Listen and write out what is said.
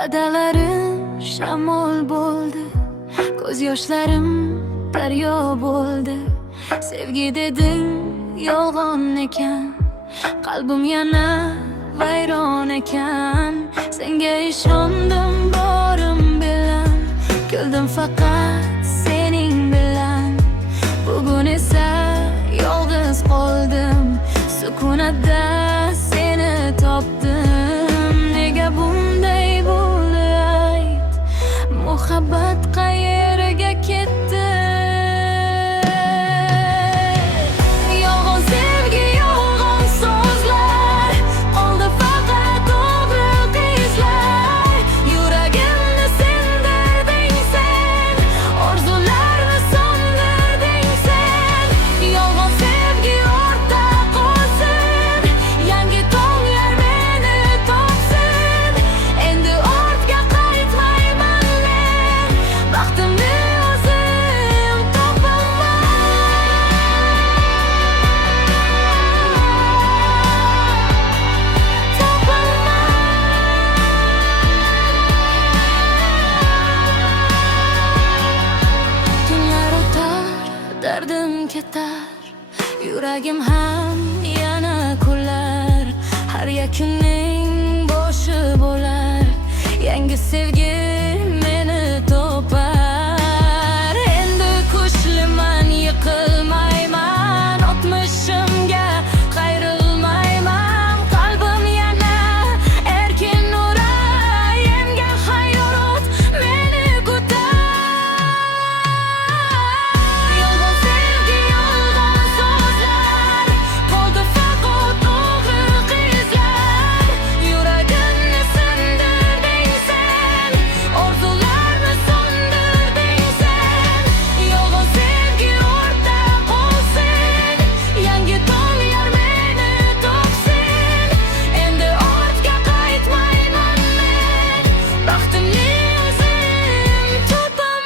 Va'dalarim shamol bo'ldi, ko'z yoshlarim daryo bo'ldi. Sevgi deding yolg'on ekan, qalbim yana vayron ekan. Senga ishondim borim bilan, kuldim faqat sening bilan. Bugun esa yolg'iz qoldim, sukunatda seni topdim. Nega bunday bo'ldi ayt, muhabbat qayerga ketdi? Yolg'on sevgi, yolg'on so'zlar, qoldi faqat o'g'ri qizlar. Yuragimni sindirding sen, orzularni so'ndirding sen. Yolg'on sevgi ortda qolsin, yangi tonglar meni topsin. Endi ortga qaytmayman men, baxtimni o'zim topaman. Tunlar o'tar, dardim ketar, yuragim ham yana kular. Har yakunning boshi bo'lar, yangi sevgi meni topar. Endi kuchliman, yiqilmayman, o'tmishimga qayrilmayman. Qalbim yana erkin urar, yangi hayot meni kutar. Yolg'on sevgi, yolg'on so'zlar, qoldi faqat o'g'ri qizlar. Yuragimni sindirding sen, orzularni so'ndirding sen. Yolg'on sevgi ortda qolsin, yangi tonglar meni topsin. Endi ortga qaytmayman men, baxtimni o'zim topaman.